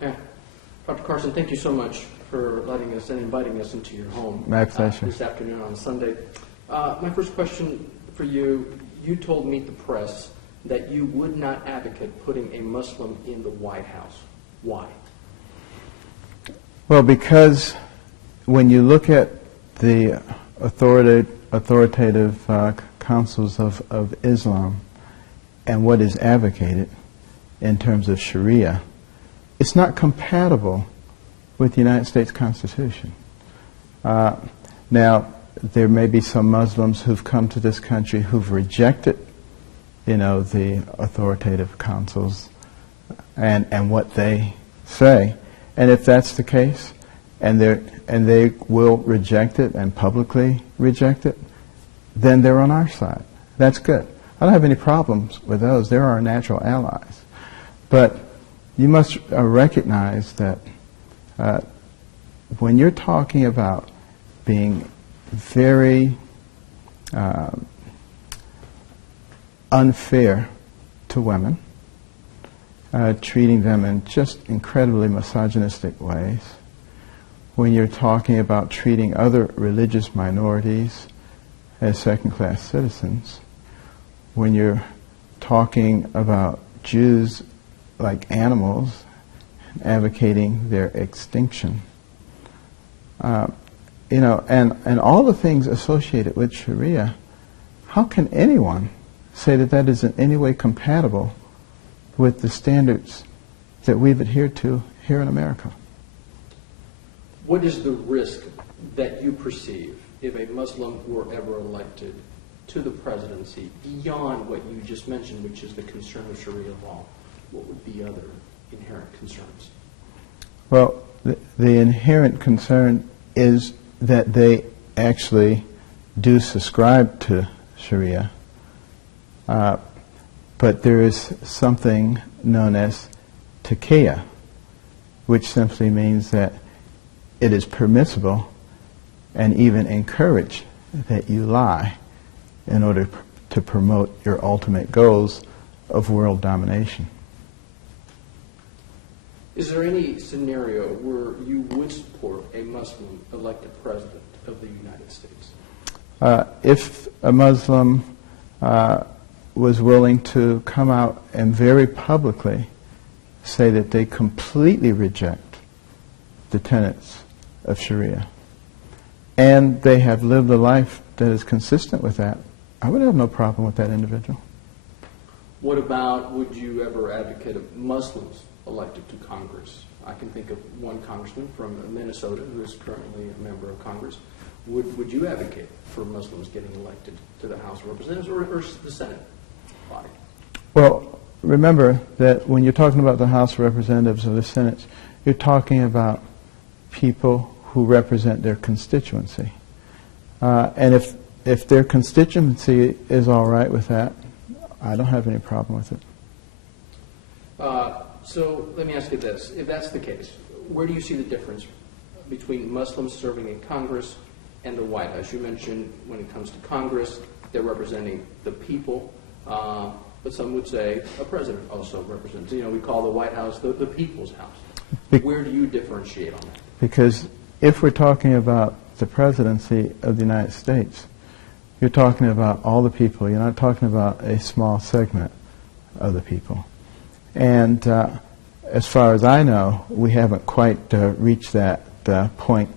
Okay. Dr. Carson, thank you so much for letting us and inviting us into your home. My pleasure. This afternoon on Sunday. My first question for you, you told Meet the Press that you would not advocate putting a Muslim in the White House. Why? Well, because when you look at the authoritative councils of Islam and what is advocated in terms of Sharia, it's not compatible with the United States Constitution. Now, there may be some Muslims who've come to this country who've rejected, the authoritative councils and what they say. And if that's the case, and they will reject it and publicly reject it, then they're on our side. That's good. I don't have any problems with those. They're our natural allies. But you must recognize that when you're talking about being very unfair to women, treating them in just incredibly misogynistic ways, when you're talking about treating other religious minorities as second-class citizens, when you're talking about Jews like animals, advocating their extinction, and all the things associated with Sharia, how can anyone say that that is in any way compatible with the standards that we've adhered to here in America? What is the risk that you perceive if a Muslim were ever elected to the presidency beyond what you just mentioned, which is the concern of Sharia law? What would be other inherent concerns? Well, the inherent concern is that they actually do subscribe to Sharia, but there is something known as taqiyya, which simply means that it is permissible and even encouraged that you lie in order to promote your ultimate goals of world domination. Is there any scenario where you would support a Muslim elected president of the United States? If a Muslim was willing to come out and very publicly say that they completely reject the tenets of Sharia, and they have lived a life that is consistent with that, I would have no problem with that individual. What about, would you ever advocate of Muslims elected to Congress? I can think of one congressman from Minnesota who is currently a member of Congress. Would you advocate for Muslims getting elected to the House of Representatives or the Senate body? Well, remember that when you're talking about the House of Representatives or the Senate, you're talking about people who represent their constituency. And if their constituency is all right with that, I don't have any problem with it. So let me ask you this. If that's the case, where do you see the difference between Muslims serving in Congress and the White House? You mentioned when it comes to Congress, they're representing the people, but some would say a president also represents. We call the White House the people's house. Where do you differentiate on that? Because if we're talking about the presidency of the United States, you're talking about all the people. You're not talking about a small segment of the people. And as far as I know, we haven't quite reached that point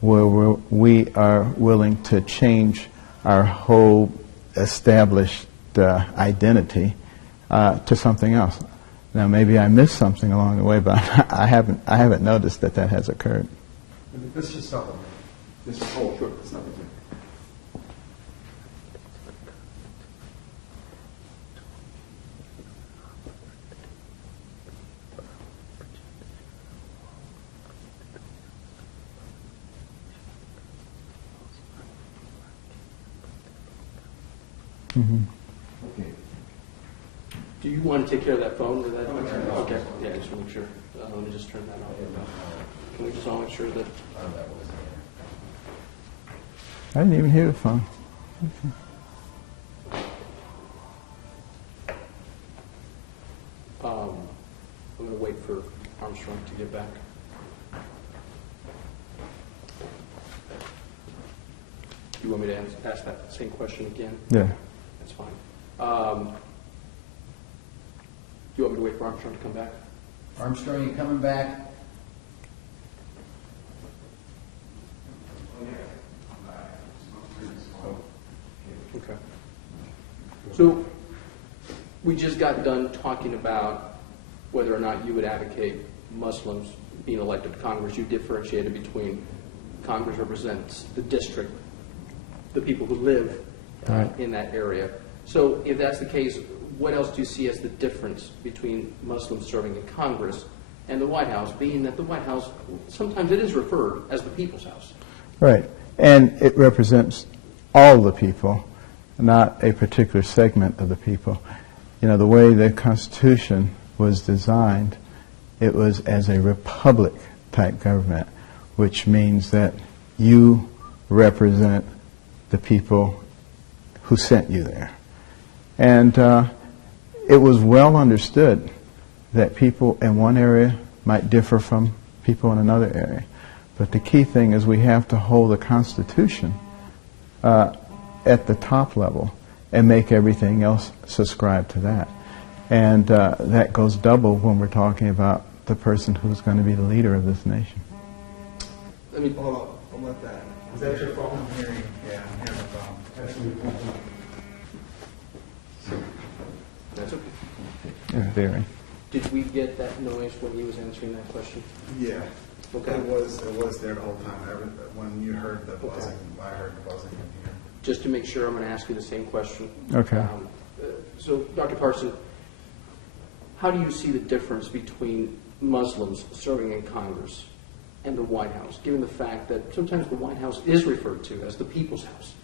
where we are willing to change our whole established identity to something else. Now, maybe I missed something along the way, but I haven't noticed that has occurred. This is supplement. This is whole short. It's nothing. Mm-hmm. Okay. Do you want to take care of that phone? Or that? Okay. Yeah, just to make sure. Let me just turn that off. Can we just all make sure that... I didn't even hear the phone. I'm going to wait for Armstrong to get back. Do you want me to ask that same question again? Yeah. That's fine. Do you want me to wait for Armstrong to come back? Armstrong, you coming back? Okay. So we just got done talking about whether or not you would advocate Muslims being elected to Congress. You differentiated between Congress represents the district, the people who live Right. in that area. So if that's the case, what else do you see as the difference between Muslims serving in Congress and the White House, being that the White House, sometimes it is referred as the people's house? Right. And it represents all the people, not a particular segment of the people. You know, the way the Constitution was designed, it was as a republic-type government, which means that you represent the people who sent you there. And it was well understood that people in one area might differ from people in another area. But the key thing is we have to hold the Constitution at the top level and make everything else subscribe to that. And that goes double when we're talking about the person who's going to be the leader of this nation. Let me Hold on, don't let that. Is that your phone? I'm hearing, yeah, I'm hearing the phone. That's okay. In theory. Did we get that noise when he was answering that question? Yeah. Okay. It was there the whole time. When you heard the buzzing, I heard the buzzing in here. Just to make sure, I'm going to ask you the same question. Okay. So, Dr. Carson, how do you see the difference between Muslims serving in Congress and the White House, given the fact that sometimes the White House is referred to as the people's house?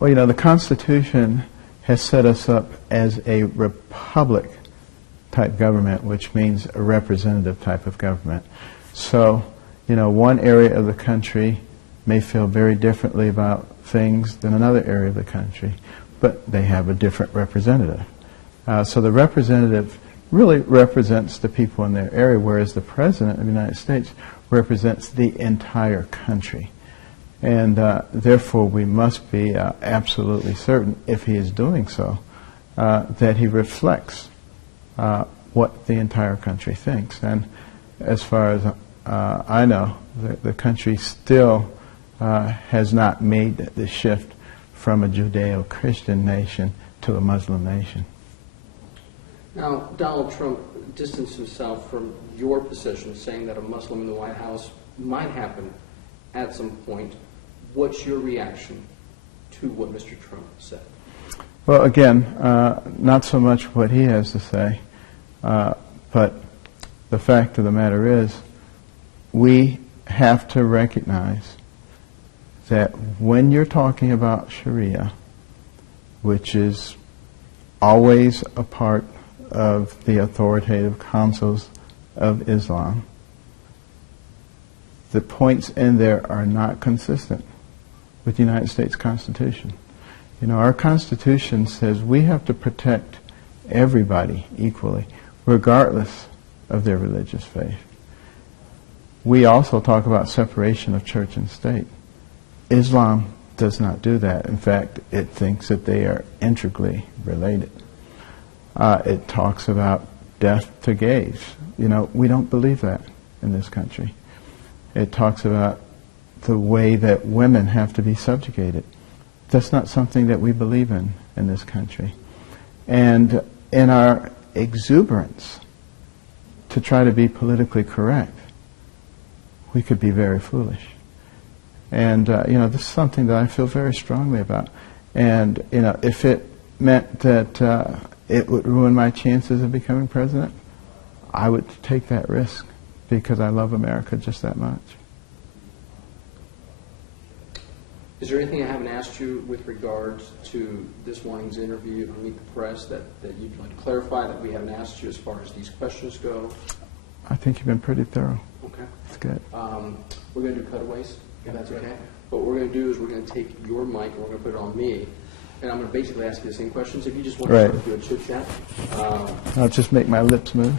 Well, you know, the Constitution has set us up as a republic-type government, which means a representative type of government. So, you know, one area of the country may feel very differently about things than another area of the country, but they have a different representative. So the representative really represents the people in their area, whereas the President of the United States represents the entire country. And therefore, we must be absolutely certain, if he is doing so, that he reflects what the entire country thinks. And as far as I know, the country still has not made the shift from a Judeo-Christian nation to a Muslim nation. Now, Donald Trump distanced himself from your position, saying that a Muslim in the White House might happen at some point. What's your reaction to what Mr. Trump said? Well, again, not so much what he has to say, but the fact of the matter is we have to recognize that when you're talking about Sharia, which is always a part of the authoritative councils of Islam, the points in there are not consistent with the United States Constitution. You know, our Constitution says we have to protect everybody equally, regardless of their religious faith. We also talk about separation of church and state. Islam does not do that. In fact, it thinks that they are integrally related. It talks about death to gays. You know, we don't believe that in this country. It talks about the way that women have to be subjugated. That's not something that we believe in this country. And in our exuberance to try to be politically correct, we could be very foolish. And, you know, this is something that I feel very strongly about. And, you know, if it meant that it would ruin my chances of becoming president, I would take that risk because I love America just that much. Is there anything I haven't asked you with regards to this morning's interview on Meet the Press that you'd like to clarify that we haven't asked you as far as these questions go? I think you've been pretty thorough. Okay. That's good. We're going to do cutaways, if that's okay. What we're going to do is we're going to take your mic and we're going to put it on me, and I'm going to basically ask you the same questions. If you just want to Right. sort of do a chit chat. I'll just make my lips move.